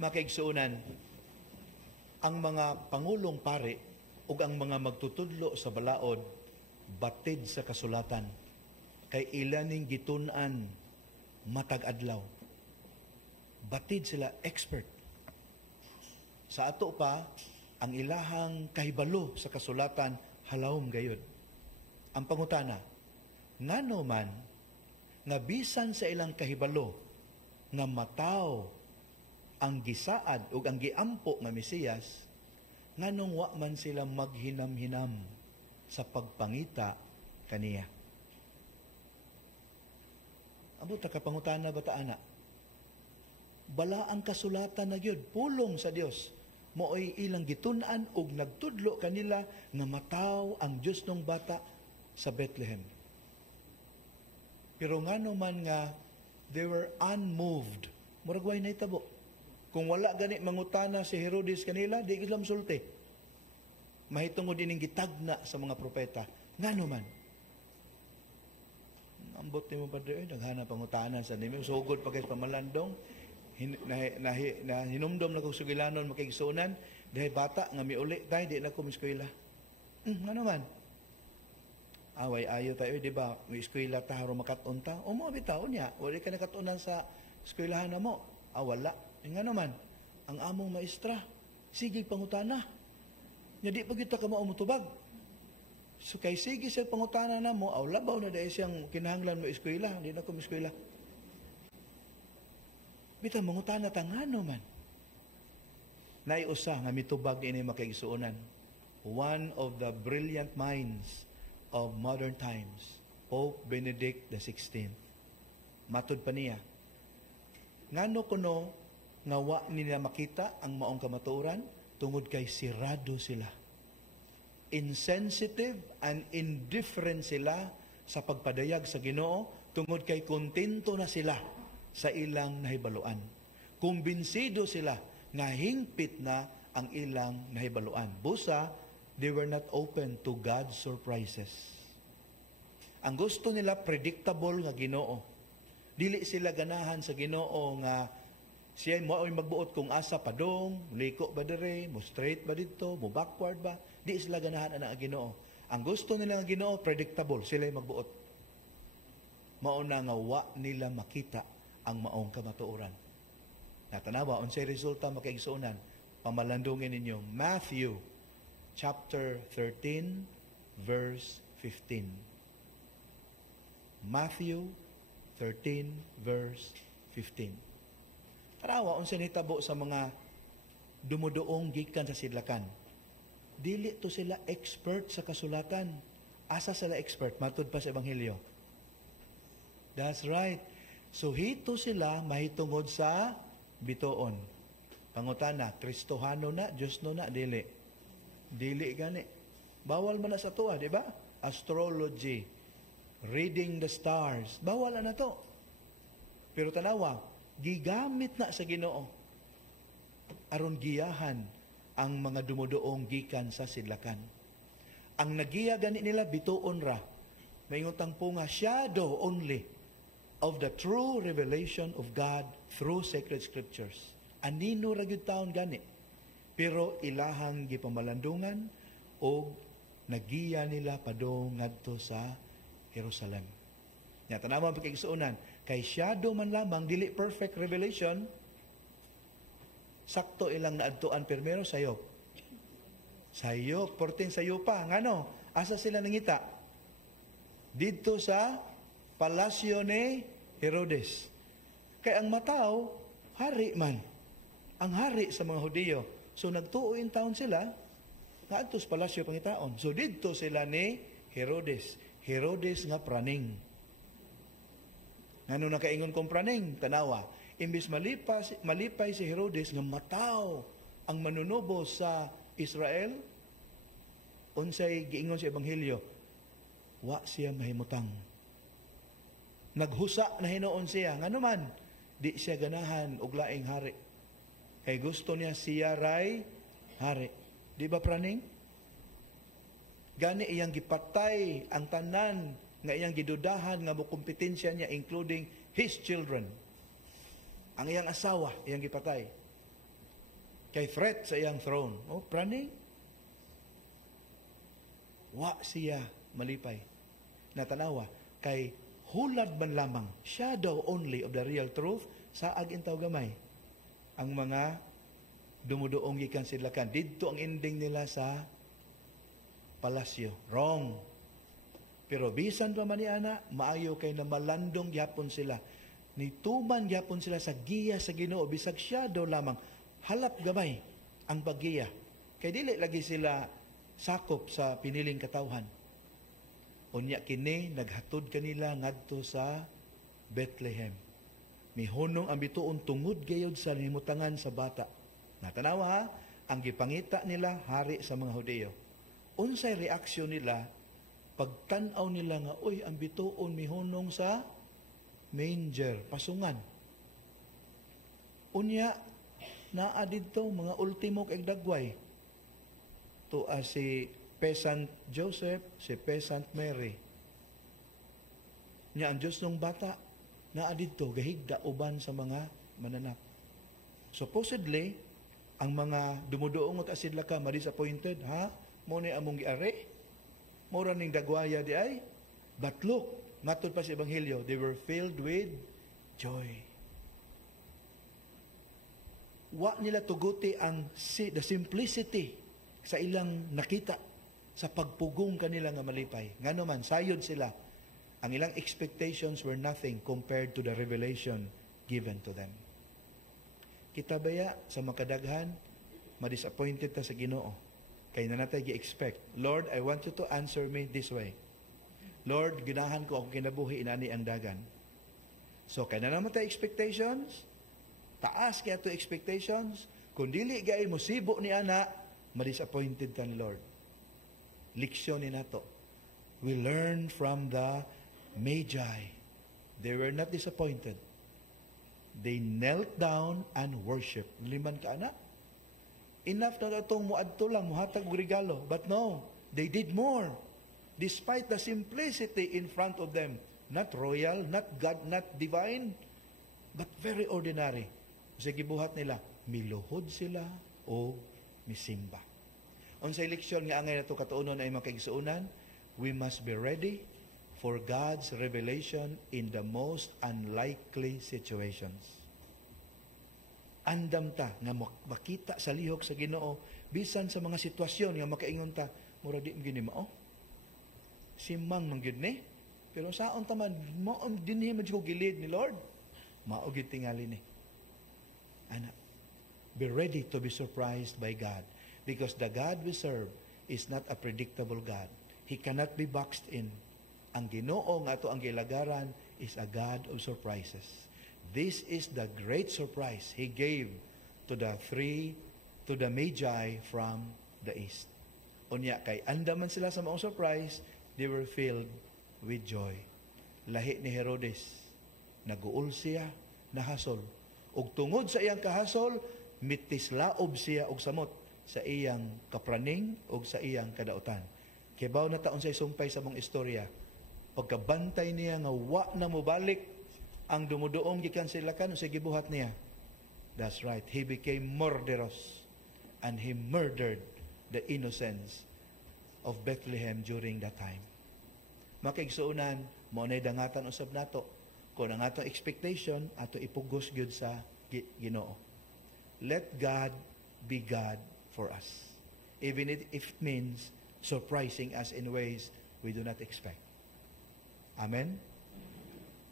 Makaigsuunan, ang mga pangulong pare ug ang mga magtutudlo sa balaod batid sa kasulatan kay ilaning gitun-an matag adlaw. Batid sila, expert. Sa ato pa, ang ilahang kahibalo sa kasulatan halawom gayud. Ang pangutana, ngano man nga bisan sa ilang kahibalo nga mataw ang gisaad ug ang giampo nga Mesiyas, nganong wa man sila maghinam-hinam sa pagpangita kaniya. Amo ta kapangutana bata ana. Bala ang kasulatan na gyud, pulong sa Dios. Mo'y ilang gitun-an ug nagtudlo kanila nga mataw ang Dios nung bata sa Bethlehem. Pero ngano man nga they were unmoved. Murag way nahitabo. Kung wala gani mangutana si Herodes kanila, di Islam sulti. Mahitungod ining gitagna sa mga propeta. Ngano man. Ambot ni mo padre, naghanap pangutanan sa nimi. Sugod pa kay pamalandong. Hinumdom na kong sugilanon makigsunan. Dahil bata nga miuli, dahil di na ko miskwila. Ngano man. Away ayo tayo, di ba? May eskwela ta haro makaton ta. O mo bitaw niya, wala ka nakatunan sa eskwelahan na mo. Wala. Nga naman, ang among maestra, sige pangutana. Nya di pa kita ka maumutubag. So kay sige sa pangutana na mo, labaw na dahil siyang kinahanglan mo eskwela, hindi na ko eskwela. Bita mangutana tangano man. Naiusa nga mitubag ni makaigsuonan. One of the brilliant minds of modern times, Pope Benedict XVI. Matud pa niya, ngano kuno nga wa nila makita ang maong kamatuoran tungod kay sirado sila. Insensitive and indifferent sila sa pagpadayag sa Ginoo tungod kay kontento na sila sa ilang nahibaluan. Kumbinsido sila nga hingpit na ang ilang nahibaluan. Busa, they were not open to God's surprises. Ang gusto nila predictable nga Ginoo. Dili sila ganahan sa Ginoo nga siya mo ay magbuot kung asa padong, liko ba dire, mo straight ba dito, mo backward ba? Di sila ganahan ana ang Ginoo. Ang gusto nila nga Ginoo predictable, sila ay magbuot. Mauna nga wa nila makita ang maong kamatuoran. Natanawa unsay resulta makaigsuonan, pamalandungin ninyo Matthew chapter 13 verse 15. Matthew 13 verse 15. Tarawa, unsa nitabo sa mga dumuduong gikan sa sidlakan. Dili to sila expert sa kasulatan. Asa sila expert? Matud pa sa Ebanghelyo. That's right. So hito sila mahitungod sa bituon. Pangutana, Kristohano na, Diyos no na, dili. Dili gani. Bawal man na sa tuwa, di ba? Astrology, reading the stars, bawal na to. Pero tanawa, gigamit na sa Ginoo aron giyahan ang mga dumuduong gikan sa sidlakan. Ang nagiya gani nila bituon ra, mayingutang po nga shadow only of the true revelation of God through sacred scriptures. Anino ra gyud taon gani, pero ilahang gipamalandungan o nagiya nila padong ngadto sa Jerusalem. Nya tanawa pagkigsuonan, kay shadow man lamang, dili perfect revelation, sakto ilang naadtuan primero sayop. Sayop, porting sayo pa. Ngano? Asa sila nangita? Dito sa palasyo ni Herodes. Kay ang mataw, hari man. Ang hari sa mga Hudiyo. So nagtuuin taon sila, naadto sa palasyo pangitaon. So dito sila ni Herodes. Herodes nga praning. Ngano nakaingon kong praning? Tanawa, imbis malipay si Herodes nga mataw ang manunubo sa Israel, unsay giingon sa Ebanghelyo, wa siya mahimutang. Naghusa na hinuon siya. Ngano man, di siya ganahan og laing hari. Kay gusto niya siya ray hari. Di ba praning? Gani iyang gipatay ang tanan nga iyang gidudahan nga mokompetensya niya, including his children. Ang iyang asawa, iyang gipatay. Kay threat sa iyang throne. Oh, praning. Wa siya malipay. Natanawa, kay hulad man lamang, shadow only of the real truth, saag intaw gamay. Ang mga dumuduong gikan sidlakan. Dito ang ending nila sa palasyo. Wrong. Pero bisan pa man ana, maayo kay na malandong gyapon sila. Nituman gyapon sila sa giya sa Ginoo, bisag shadow lamang. Halap gamay ang paggiya. Kay dili lagi sila sakop sa piniling katawhan. Unya kini naghatod kanila ngadto sa Bethlehem. Mihunong ang bituon tungod gayud sa himutangan sa bata. Natanawa ha, ang gipangita nila hari sa mga Hudyo. Unsay reaksyon nila pagtan-aw nila nga oy ang bituon mihunong sa manger, pasungan. Unya naa didto mga ultimo kay dagway. To si Peasant Joseph, si Peasant Mary. Nya ang Diyos nung bata naa didto gahigda uban sa mga mananap. Supposedly, ang mga dumuduong magkasidlaka ma-disappointed, ha? Mo ni among giari. Mura ning dagwaya di ay. But look, matod pa sa Ebanghelyo, they were filled with joy. Wa nila tuguti the simplicity sa ilang nakita sa pagpugong kanila nga malipay. Ngano man, sayod sila. Ang ilang expectations were nothing compared to the revelation given to them. Kita baya sa makadaghan, ma-disappointed ta sa Ginoo. Kaya na natin gi-expect, Lord, I want you to answer me this way. Lord, ginahan ko akong kinabuhi inani ang dagan. So, kaya na naman tayo expectations, taas kaya to expectations, kung dili gay mo sibo ni ana, ma-disappointed ka ni Lord. Leksyon ni nato. We learn from the Magi. They were not disappointed. They knelt down and worshiped. Liman ka ana. Enough na itong muadto lang, muhatag og regalo. But no, they did more. Despite the simplicity in front of them. Not royal, not God, not divine, but very ordinary. Sa gibuhat nila, miluhod sila o misimba. Unsay leksyon nga angay nato katuunon ay makigsuunan, we must be ready for God's revelation in the most unlikely situations. Andam ta nga makita sa lihok sa Ginoo bisan sa mga sitwasyon nga makaingon ta mura di gini mao. Simang man gyud ni. Pero saon ta man mo dinhi man ko gilid ni Lord. Mao gyud tingali ni. Ana, be ready to be surprised by God because the God we serve is not a predictable God. He cannot be boxed in. Ang Ginoo nga ato ang gilagaran is a God of surprises. This is the great surprise He gave to the Magi from the east. Unya kay andaman sila sa maong surprise, they were filled with joy. Lahi ni Herodes, naguol siya, nahasol. Ug tungod sa iyang kahasol, mitislaob siya og samot sa iyang kapraning ug sa iyang kadautan. Kibaw na taon sa sumpay sa mong istorya, pagkabantay niya nga wa na mobalik ang dumuduong gikan silakan sa gibuhat niya. That's right. He became murderous and he murdered the innocents of Bethlehem during that time. Makigsuunan, mo na dangatan usab nato. Kung ang atong expectation, ato ipugos gyud sa Ginoo. Let God be God for us. Even if it means surprising us in ways we do not expect. Amen?